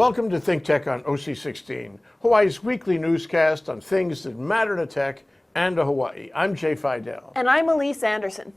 Welcome to ThinkTech on OC16, Hawaii's weekly newscast on things that matter to tech and to Hawaii. I'm Jay Fidell. And I'm Elise Anderson.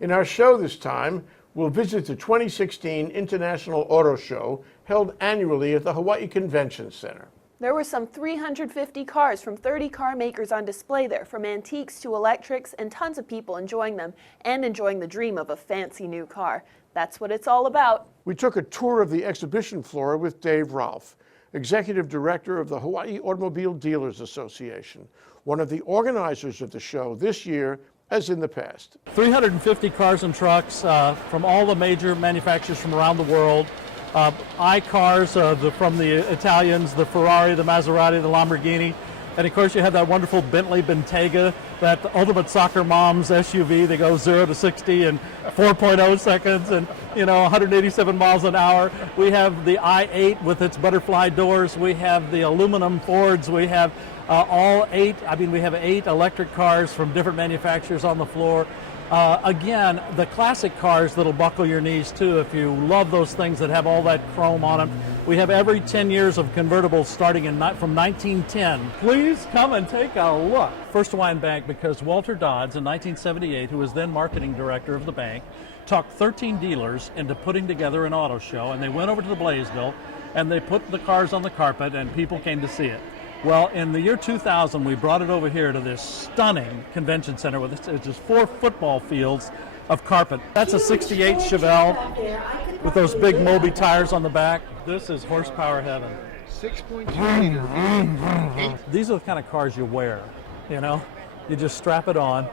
In our show this time, we'll visit the 2016 International Auto Show held annually at the Hawaii Convention Center. There were some 350 cars from 30 car makers on display there, from antiques to electrics, and tons of people enjoying them and enjoying the dream of a fancy new car. That's what it's all about. We took a tour of the exhibition floor with Dave Rolf, Executive Director of the Hawaii Automobile Dealers Association, one of the organizers of the show this year as in the past. 350 cars and trucks from all the major manufacturers from around the world. I-cars from the Italians, the Ferrari, the Maserati, the Lamborghini. And of course you have that wonderful Bentley Bentayga, that ultimate soccer mom's SUV that goes 0 to 60 in 4.0 seconds and 187 miles an hour. We have the i8 with its butterfly doors. We have the aluminum Fords. We have we have 8 electric cars from different manufacturers on the floor. Again, the classic cars that'll buckle your knees too if you love those things that have all that chrome on them. We have every 10 years of convertibles starting from 1910. Please come and take a look. First Hawaiian Bank, because Walter Dodds in 1978, who was then marketing director of the bank, talked 13 dealers into putting together an auto show, and they went over to the Blaisdell and they put the cars on the carpet and people came to see it. Well, in the year 2000, we brought it over here to this stunning convention center with just 4 football fields of carpet. That's a 68 Chevelle with those big Moby tires on the back. This is horsepower heaven. 6.2 liters. These are the kind of cars you wear, You just strap it on.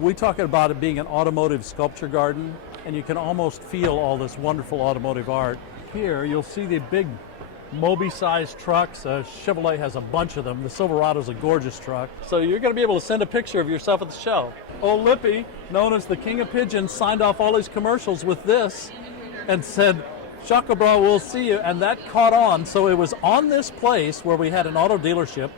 We talk about it being an automotive sculpture garden, and you can almost feel all this wonderful automotive art. Here, you'll see the big Moby-sized trucks. Chevrolet has a bunch of them. The Silverado's a gorgeous truck. So you're going to be able to send a picture of yourself at the show. Old Lippy, known as the King of Pigeons, signed off all his commercials with this and said, "Shaka bra, we'll see you." And that caught on. So it was on this place where we had an auto dealership,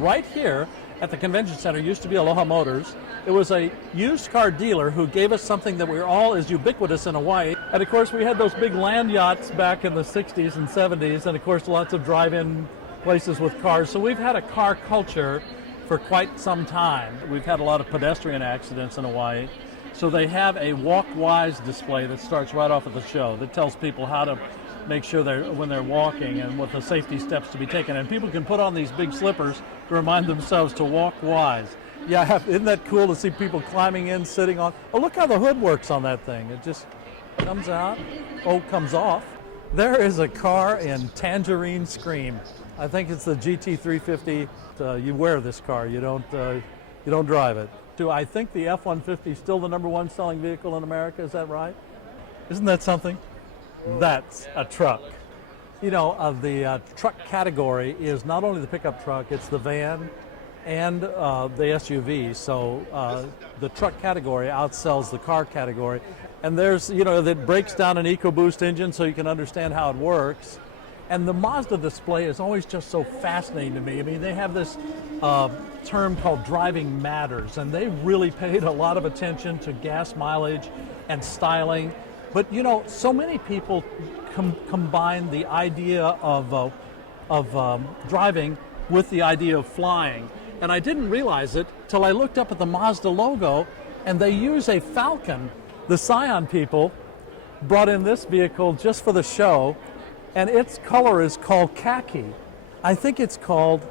right here at the convention center, used to be Aloha Motors. It was a used car dealer who gave us something that we're all is ubiquitous in Hawaii. And of course we had those big land yachts back in the 60s and 70s, and of course lots of drive-in places with cars. So we've had a car culture for quite some time. We've had a lot of pedestrian accidents in Hawaii. So they have a walk-wise display that starts right off at the show that tells people how to make sure when they're walking and what the safety steps to be taken. And people can put on these big slippers to remind themselves to walk wise. Yeah, isn't that cool to see people climbing in, sitting on? Oh, look how the hood works on that thing. It just comes out, comes off. There is a car in Tangerine Scream. I think it's the GT350. You wear this car, you don't drive it. I think the F-150 is still the #1 selling vehicle in America, is that right? Isn't that something? That's a truck. The truck category is not only the pickup truck, it's the van and the SUV. So the truck category outsells the car category. And there's, that breaks down an EcoBoost engine so you can understand how it works. And the Mazda display is always just so fascinating to me. I mean, they have this term called driving matters, and they really paid a lot of attention to gas mileage and styling. But so many people combine the idea of driving with the idea of flying. And I didn't realize it till I looked up at the Mazda logo, and they use a Falcon. The Scion people brought in this vehicle just for the show, and its color is called khaki. I think it's called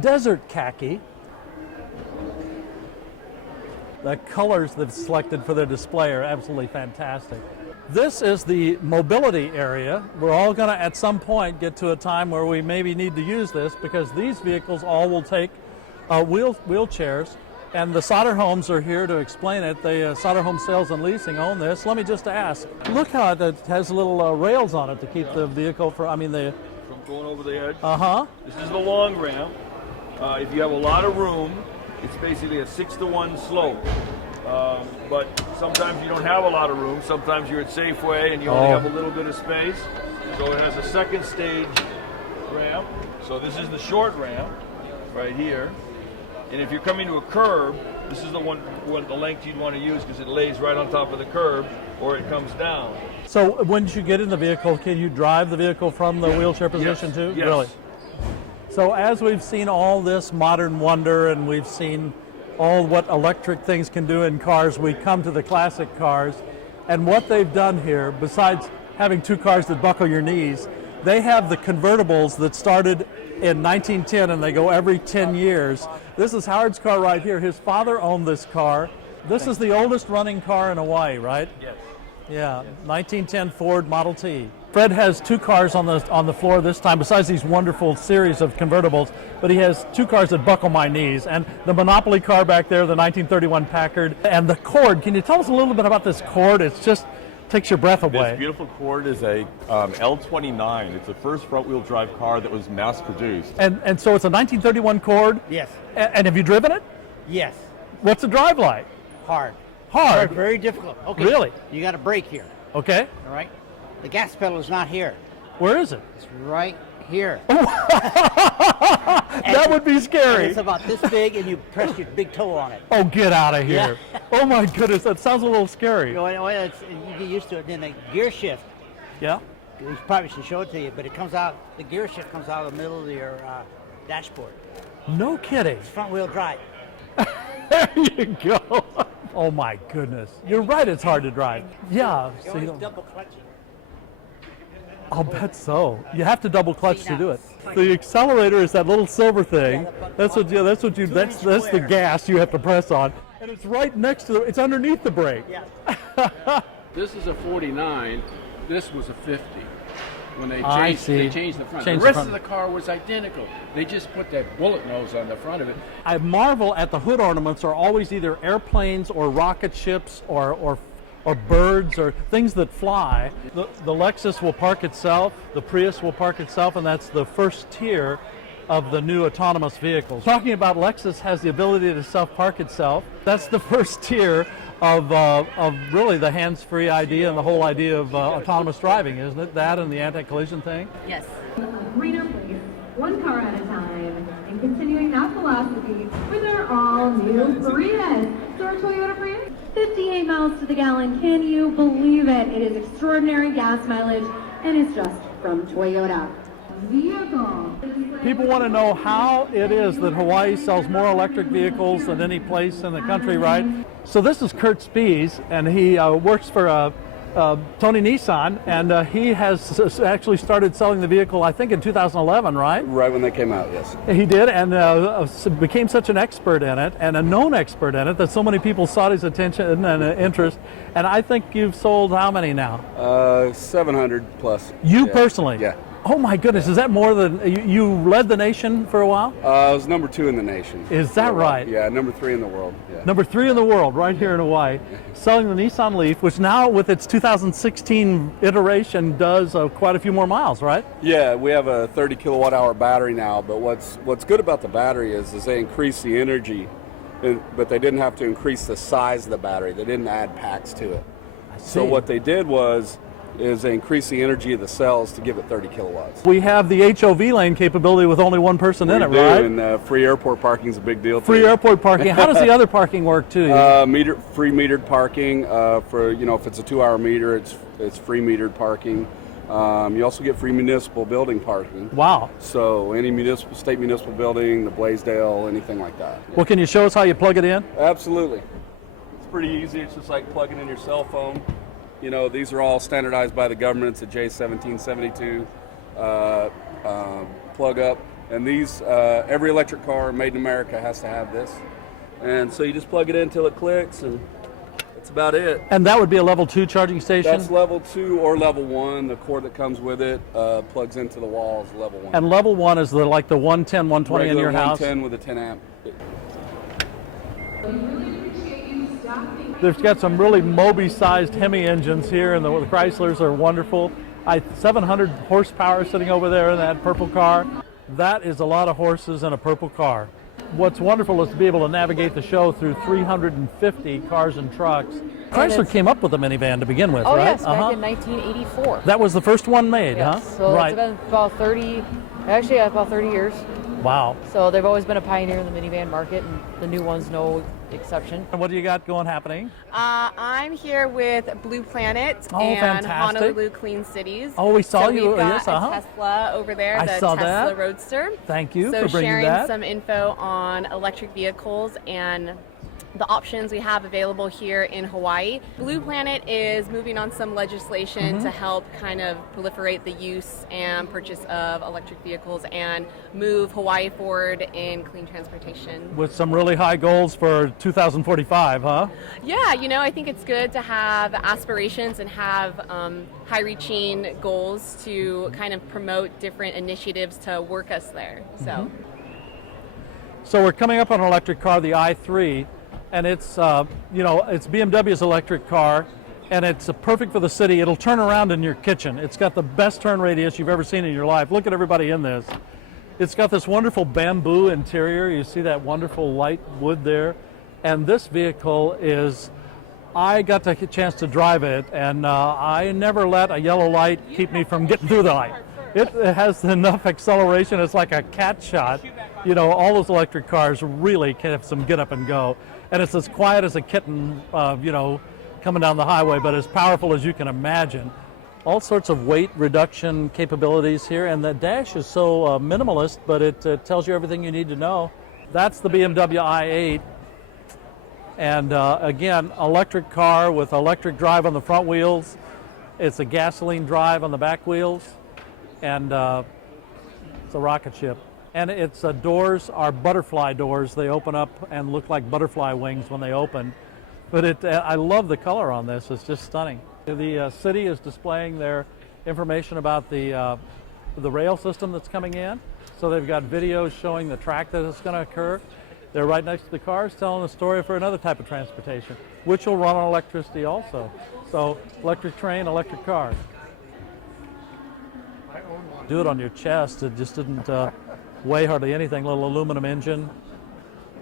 desert khaki. The colors they've selected for their display are absolutely fantastic. This is the mobility area. We're all going to, at some point, get to a time where we maybe need to use this, because these vehicles all will take wheelchairs. And the Solder Homes are here to explain it. The Solder Home Sales and Leasing own this. Let me just ask, look how it has little rails on it to keep the vehicle from Going over the edge. Uh-huh. This is the long ramp. If you have a lot of room, it's basically a 6-to-1 slope. But sometimes you don't have a lot of room. Sometimes you're at Safeway and you only have a little bit of space. So it has a second stage ramp. So this is the short ramp right here. And if you're coming to a curb, this is the length you'd want to use, because it lays right on top of the curb, or it comes down. So once you get in the vehicle, can you drive the vehicle from the wheelchair position too? Yes. Really? So as we've seen all this modern wonder and we've seen all what electric things can do in cars, we come to the classic cars. And what they've done here, besides having two cars that buckle your knees, they have the convertibles that started in 1910 and they go every 10 years. This is Howard's car right here. His father owned this car. This is the oldest running car in Hawaii, right? Yes. Yeah, 1910 Ford Model T. Fred has two cars on the floor this time, besides these wonderful series of convertibles, but he has two cars that buckle my knees, and the Monopoly car back there, the 1931 Packard, and the Cord. Can you tell us a little bit about this Cord? It's just takes your breath away. This beautiful Cord is a L29. It's the first front-wheel drive car that was mass-produced. And so it's a 1931 Cord? Yes. And have you driven it? Yes. What's the drive like? Hard. Hard? Very difficult. Okay. Really? You got a brake here. Okay. All right. The gas pedal is not here. Where is it? It's right here. That would be scary. It's about this big, and you press your big toe on it. Oh, get out of here. Oh my goodness, that sounds a little scary. You get used to it. Then the gear shift. Yeah? We probably should show it to you, but it comes out. The gear shift comes out of the middle of your dashboard. No kidding. It's front wheel drive. There you go. Oh my goodness. You're right, it's hard to drive. Yeah. You're So you always don't, double clutching. I'll bet so. You have to double clutch to do it. The accelerator is that little silver thing. That's the gas you have to press on. And it's right next to it's underneath the brake. Yeah. This is a 49. This was a 50. When they I changed, see. they changed the front. Changed The the rest front. of the car was identical. They just put that bullet nose on the front of it. I marvel at the hood ornaments are always either airplanes or rocket ships or birds or things that fly. The Lexus will park itself, the Prius will park itself, and that's the first tier of the new autonomous vehicles. Talking about Lexus has the ability to self-park itself. That's the first tier of really the hands-free idea and the whole idea of autonomous driving, isn't it? That and the anti-collision thing? Yes. Greener place, one car at a time, and continuing that philosophy with our all-new Prius. So our Toyota Prius, 58 miles to the gallon. Can you believe it? It is extraordinary gas mileage, and it's just from Toyota. Vehicle. People want to know how it is that Hawaii sells more electric vehicles than any place in the country, right? So this is Kurt Spies, and he works for Tony Nissan, and he has actually started selling the vehicle, I think, in 2011, right? Right when they came out, yes. He did, and became such an expert in it, and a known expert in it, that so many people sought his attention and interest. And I think you've sold how many now? 700 plus. You Yeah. personally? Yeah. Oh my goodness, is that more than, you led the nation for a while? I was number 2 in the nation. Is that right? Yeah, number 3 in the world. Yeah. Number 3 in the world, right here in Hawaii, selling the Nissan Leaf, which now with its 2016 iteration does quite a few more miles, right? Yeah, we have a 30 kilowatt hour battery now, but what's good about the battery is they increase the energy, but they didn't have to increase the size of the battery. They didn't add packs to it. So what they did is they increase the energy of the cells to give it 30 kilowatts. We have the HOV lane capability with only one person in it, right? And free airport parking is a big deal. Free airport parking. How does the other parking work too? Free metered parking for if it's a 2-hour meter, it's free metered parking. You also get free municipal building parking. Wow. So any state municipal building, the Blaisdell, anything like that. Well, can you show us how you plug it in? Absolutely. It's pretty easy. It's just like plugging in your cell phone. These are all standardized by the government. It's a J1772 plug up. And these, every electric car made in America has to have this. And so you just plug it in until it clicks, and that's about it. And that would be a level 2 charging station? That's level 2 or level 1. The cord that comes with it plugs into the walls, level 1. And level 1 is like the 110, 120 in your house? 110 with a 10 amp. They've got some really Moby-sized Hemi engines here, and the Chryslers are wonderful. 700 horsepower sitting over there in that purple car. That is a lot of horses in a purple car. What's wonderful is to be able to navigate the show through 350 cars and trucks. Chrysler came up with a minivan to begin with, oh, right? Yes, back in 1984. That was the first one made, yes, huh? So right. it's been about 30 years. Wow. So they've always been a pioneer in the minivan market, and the new one's no exception. And what do you got happening? I'm here with Blue Planet and fantastic. Honolulu Clean Cities. Oh, we saw so you. We've got Yes, a Tesla over there, I the saw Tesla that. Roadster. Thank you so for bringing sharing that. some info on electric vehicles and the options we have available here in Hawaii. Blue Planet is moving on some legislation to help kind of proliferate the use and purchase of electric vehicles and move Hawaii forward in clean transportation. With some really high goals for 2045, huh? Yeah, you know, I think it's good to have aspirations and have high-reaching goals to kind of promote different initiatives to work us there. So we're coming up on an electric car, the i3, and it's it's BMW's electric car, and it's perfect for the city. It'll turn around in your kitchen. It's got the best turn radius you've ever seen in your life. Look at everybody in this. It's got this wonderful bamboo interior. You see that wonderful light wood there, and this vehicle is. I got the chance to drive it, and I never let a yellow light keep me from getting through the light. It has enough acceleration. It's like a cat shot. You know, all those electric cars really can have some get up and go. And it's as quiet as a kitten, coming down the highway, but as powerful as you can imagine. All sorts of weight reduction capabilities here, and the dash is so minimalist, but it tells you everything you need to know. That's the BMW i8. And again, electric car with electric drive on the front wheels. It's a gasoline drive on the back wheels, and it's a rocket ship. And its doors are butterfly doors. They open up and look like butterfly wings when they open. But I love the color on this. It's just stunning. The city is displaying their information about the rail system that's coming in. So they've got videos showing the track that is going to occur. They're right next to the cars telling a story for another type of transportation, which will run on electricity also. So electric train, electric car. Do it on your chest. It just didn't weigh hardly anything. Little aluminum engine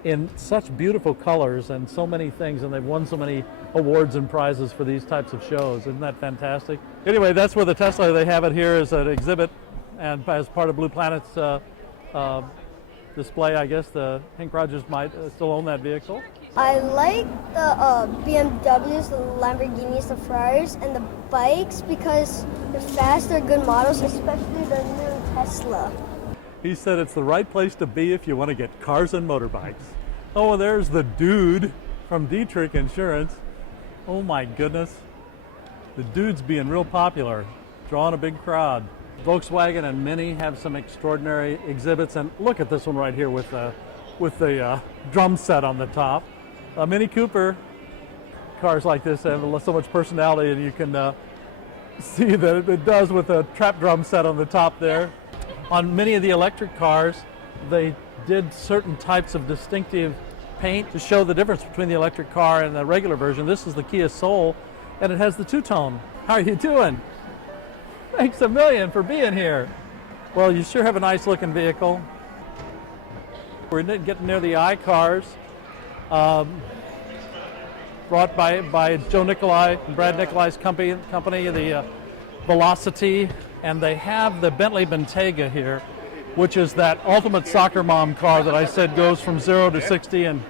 in such beautiful colors and so many things, and they've won so many awards and prizes for these types of shows. Isn't that fantastic? Anyway, that's where the Tesla, they have it here as an exhibit and as part of Blue Planet's display. I guess the Hank Rogers might still own that vehicle. I like the BMWs, the Lamborghinis, the Ferraris, and the bikes because they're fast, they're good models, especially the new Tesla. He said it's the right place to be if you want to get cars and motorbikes. Oh, and there's the dude from Dietrich Insurance. Oh my goodness. The dude's being real popular, drawing a big crowd. Volkswagen and Mini have some extraordinary exhibits, and look at this one right here with the drum set on the top. A Mini Cooper, cars like this have so much personality, and you can see that it does with a trap drum set on the top there. On many of the electric cars, they did certain types of distinctive paint to show the difference between the electric car and the regular version. This is the Kia Soul, and it has the two-tone. How are you doing? Thanks a million for being here. Well, you sure have a nice looking vehicle. We're getting near the iCars, brought by Joe Nicolai and Brad Nicolai's company, the Velocity, and they have the Bentley Bentayga here, which is that ultimate soccer mom car that I said goes from 0 to 60 in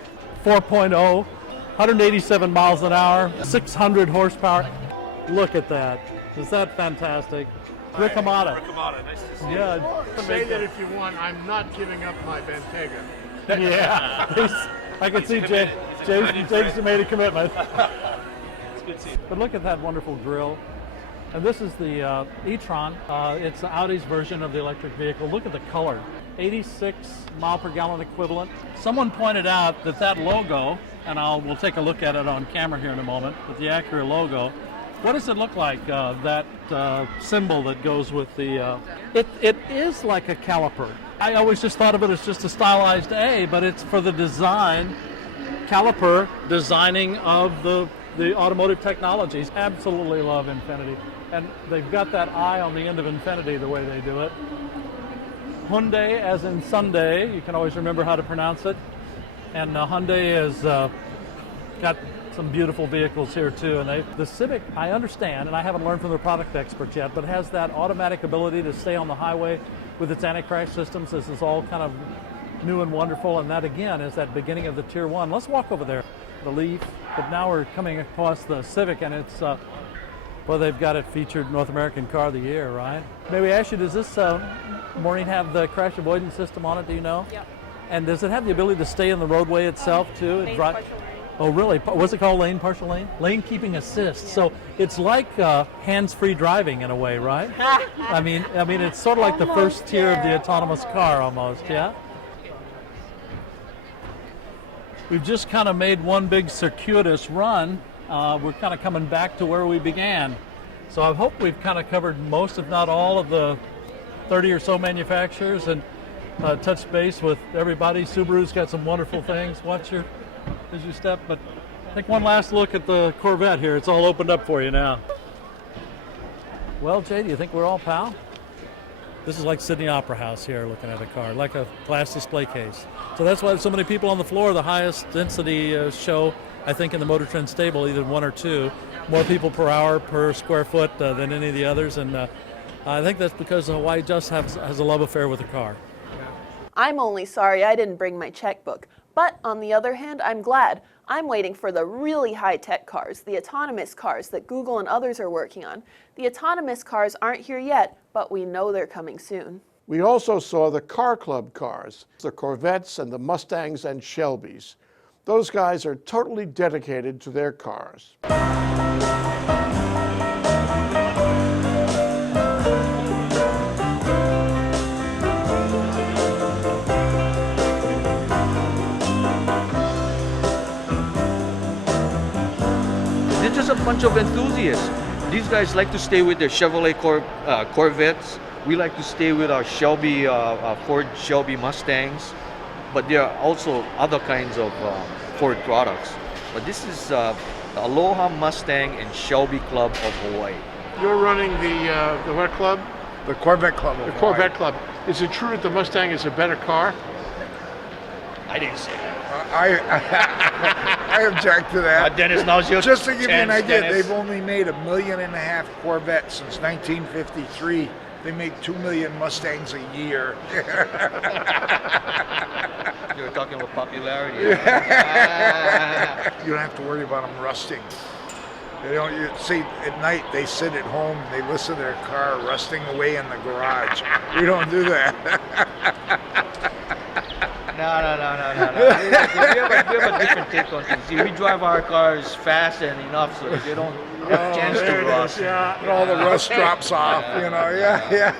4.0, 187 miles an hour, 600 horsepower. Look at that. Is that fantastic? Rick Amata. Rick Amata, nice to see you. Yeah. Say that if you want, I'm not giving up my Bentayga. Yeah. I can see James made a commitment. It's good to see you. But look at that wonderful grille. And this is the e-tron. It's Audi's version of the electric vehicle. Look at the color. 86 mile per gallon equivalent. Someone pointed out that logo, and we'll take a look at it on camera here in a moment, with the Acura logo. What does it look like, that symbol that goes with the... It is like a caliper. I always just thought of it as just a stylized A, but it's for the design, caliper designing of the automotive technologies. Absolutely love Infiniti. And they've got that I on the end of Infiniti the way they do it. Hyundai, as in Sunday, you can always remember how to pronounce it. And Hyundai has got some beautiful vehicles here too. And the Civic, I understand, and I haven't learned from the product experts yet, but has that automatic ability to stay on the highway with its anti-crash systems. This is all kind of new and wonderful, and that again is that beginning of the Tier 1. Let's walk over there, the Leaf, but now we're coming across the Civic, and it's, well, they've got it featured North American Car of the Year, right? Maybe ask you, does this Maureen have the crash avoidance system on it, do you know? Yep. And does it have the ability to stay in the roadway itself too? Lane partial lane. Oh, really? What's it called? Lane partial lane? Lane keeping assist. Yeah. So it's like hands-free driving in a way, right? I mean, it's sort of like the first tier of the autonomous car, almost. Yeah. We've just kind of made one big circuitous run. We're kind of coming back to where we began. So I hope we've kind of covered most, if not all, of the 30 or so manufacturers and touched base with everybody. Subaru's got some wonderful things. Watch your as you step, but take one last look at the Corvette here. It's all opened up for you now. Well, Jay, do you think we're all pal? This is like Sydney Opera House here, looking at a car, like a glass display case. So that's why there's so mmany people on the floor. The highest density show, I think, in the Motor Trend stable, either one or two. More people per hour per square foot than any of the others, and I think that's because Hawaii just has a love affair with the car. I'm only sorry I didn't bring my checkbook. But on the other hand, I'm glad. I'm waiting for the really high-tech cars, the autonomous cars that Google and others are working on. The autonomous cars aren't here yet, but we know they're coming soon. We also saw the Car Club cars, the Corvettes and the Mustangs and Shelbys. Those guys are totally dedicated to their cars. They're just a bunch of enthusiasts. These guys like to stay with their Chevrolet Corvettes. We like to stay with our Shelby, Ford Shelby Mustangs. But there are also other kinds of Ford products. But this is the Aloha Mustang and Shelby Club of Hawaii. You're running the what club? The Corvette Club of The Hawaii. Corvette Club. Is it true that the Mustang is a better car? I didn't say that. I object to that. Dennis, now's your Just to give you an chance, idea, Dennis. they've only made 1.5 million Corvettes since 1953. They make 2 million Mustangs a year. You were talking about popularity. You don't have to worry about them rusting. They don't. You see, at night they sit at home and they listen to their car rusting away in the garage. We don't do that. No. We have a different take on things. We drive our cars fast and enough so that they don't have a chance to rust. And all the rust drops off, you know. Yeah.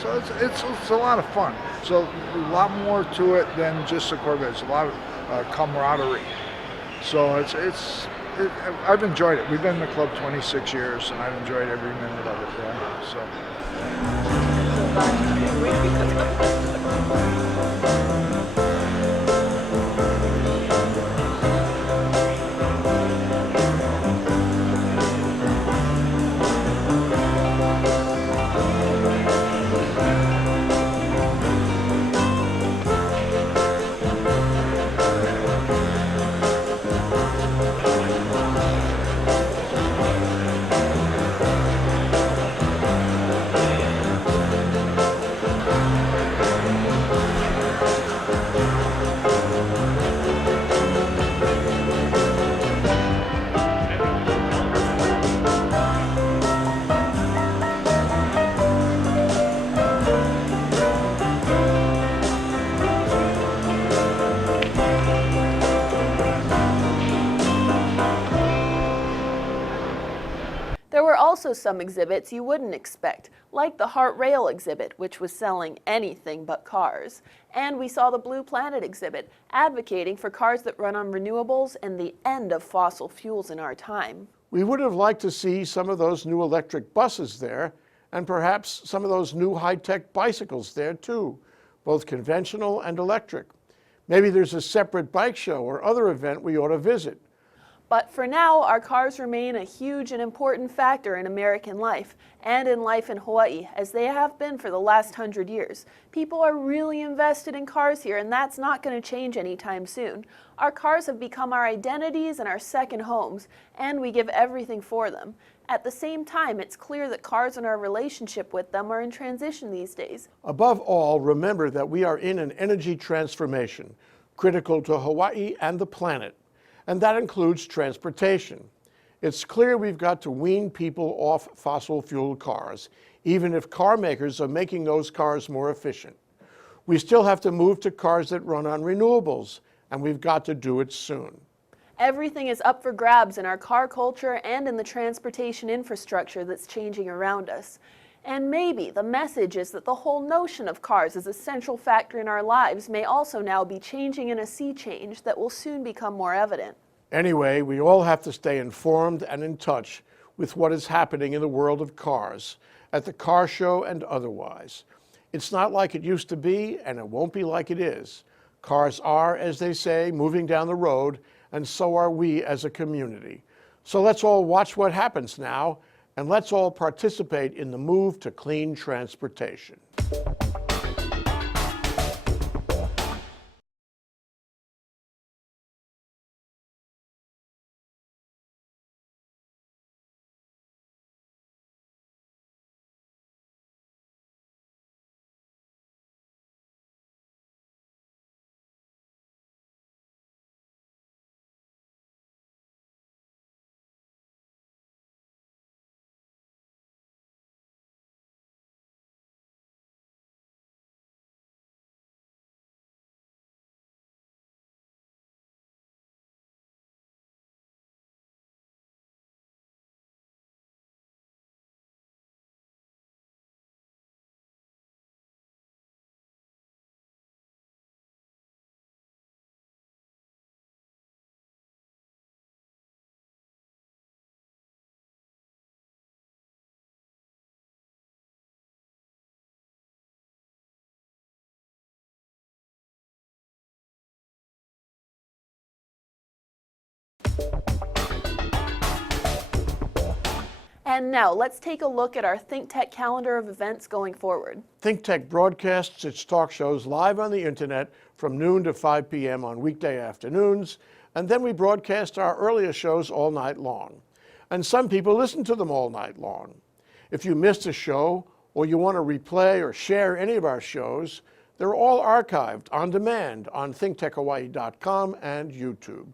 So it's a lot of fun. So a lot more to it than just a Corvette. It's a lot of camaraderie. So I've enjoyed it. We've been in the club 26 years, and I've enjoyed every minute of it. Yeah. So. There were also some exhibits you wouldn't expect, like the Heart Rail exhibit, which was selling anything but cars. And we saw the Blue Planet exhibit, advocating for cars that run on renewables and the end of fossil fuels in our time. We would have liked to see some of those new electric buses there, and perhaps some of those new high-tech bicycles there too, both conventional and electric. Maybe there's a separate bike show or other event we ought to visit. But for now, our cars remain a huge and important factor in American life and in life in Hawaii, as they have been for the last 100 years. People are really invested in cars here, and that's not going to change anytime soon. Our cars have become our identities and our second homes, and we give everything for them. At the same time, it's clear that cars and our relationship with them are in transition these days. Above all, remember that we are in an energy transformation, critical to Hawaii and the planet. And that includes transportation. It's clear we've got to wean people off fossil fuel cars, even if car makers are making those cars more efficient. We still have to move to cars that run on renewables, and we've got to do it soon. Everything is up for grabs in our car culture and in the transportation infrastructure that's changing around us. And maybe the message is that the whole notion of cars as a central factor in our lives may also now be changing in a sea change that will soon become more evident. Anyway, we all have to stay informed and in touch with what is happening in the world of cars, at the car show and otherwise. It's not like it used to be, and it won't be like it is. Cars are, as they say, moving down the road, and so are we as a community. So let's all watch what happens now, and let's all participate in the move to clean transportation. And now, let's take a look at our ThinkTech calendar of events going forward. ThinkTech broadcasts its talk shows live on the internet from noon to 5 p.m. on weekday afternoons, and then we broadcast our earlier shows all night long. And some people listen to them all night long. If you missed a show, or you want to replay or share any of our shows, they're all archived on demand on thinktechhawaii.com and YouTube.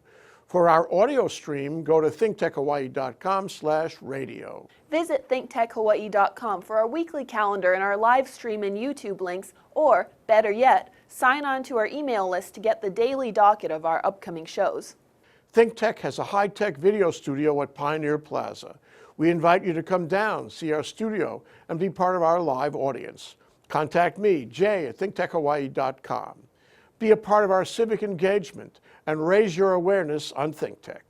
For our audio stream, go to thinktechhawaii.com/radio. Visit thinktechhawaii.com for our weekly calendar and our live stream and YouTube links, or, better yet, sign on to our email list to get the daily docket of our upcoming shows. ThinkTech has a high-tech video studio at Pioneer Plaza. We invite you to come down, see our studio, and be part of our live audience. Contact me, Jay, at thinktechhawaii.com. Be a part of our civic engagement and raise your awareness on ThinkTech.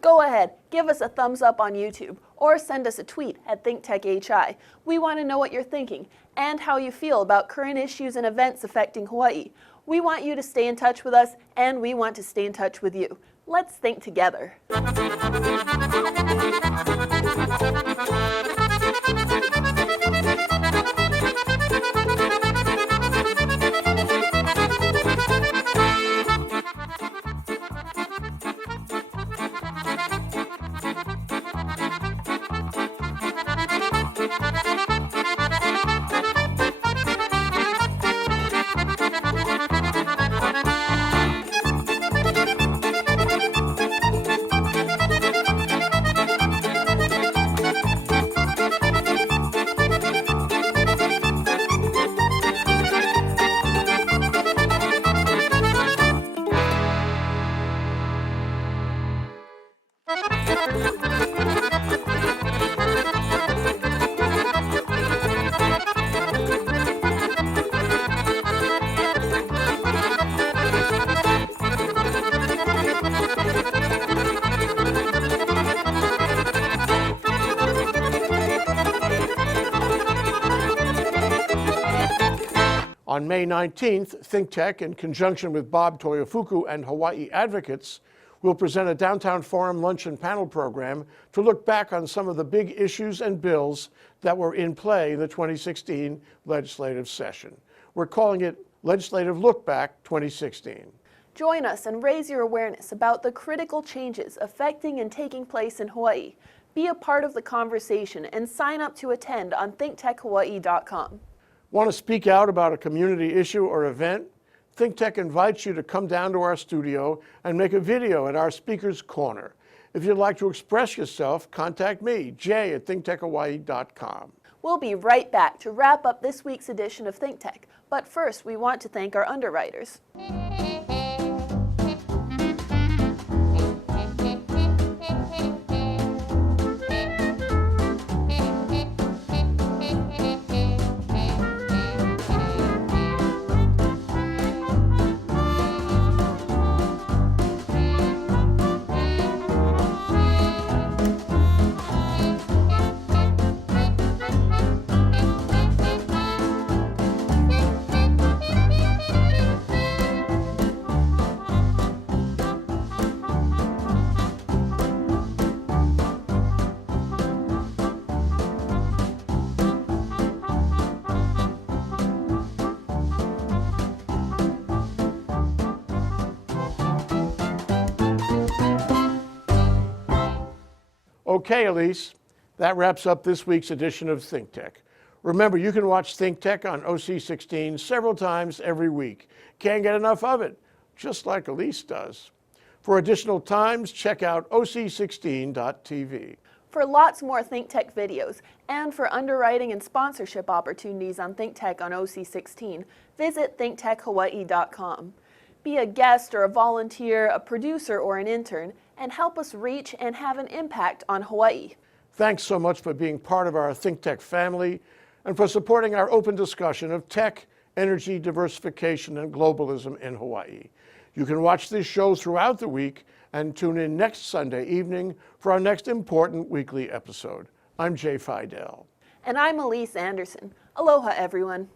Go ahead, give us a thumbs up on YouTube, or send us a tweet at ThinkTechHI. We want to know what you're thinking and how you feel about current issues and events affecting Hawaii. We want you to stay in touch with us, and we want to stay in touch with you. Let's think together. On May 19th, ThinkTech, in conjunction with Bob Toyofuku and Hawaii Advocates, We'll present a downtown forum lunch and panel program to look back on some of the big issues and bills that were in play in the 2016 legislative session. We're calling it Legislative Look Back 2016. Join us and raise your awareness about the critical changes affecting and taking place in Hawaii. Be a part of the conversation and sign up to attend on thinktechhawaii.com. Want to speak out about a community issue or event? ThinkTech invites you to come down to our studio and make a video at our Speaker's Corner. If you'd like to express yourself, contact me, jay@thinktechhawaii.com. We'll be right back to wrap up this week's edition of ThinkTech. But first, we want to thank our underwriters. Okay, Elise, that wraps up this week's edition of ThinkTech. Remember, you can watch ThinkTech on OC16 several times every week. Can't get enough of it, just like Elise does. For additional times, check out OC16.tv. For lots more ThinkTech videos and for underwriting and sponsorship opportunities on ThinkTech on OC16, visit thinktechhawaii.com. Be a guest or a volunteer, a producer or an intern, and help us reach and have an impact on Hawaii. Thanks so much for being part of our ThinkTech family and for supporting our open discussion of tech, energy, diversification, and globalism in Hawaii. You can watch this show throughout the week and tune in next Sunday evening for our next important weekly episode. I'm Jay Fidell. And I'm Elise Anderson. Aloha, everyone.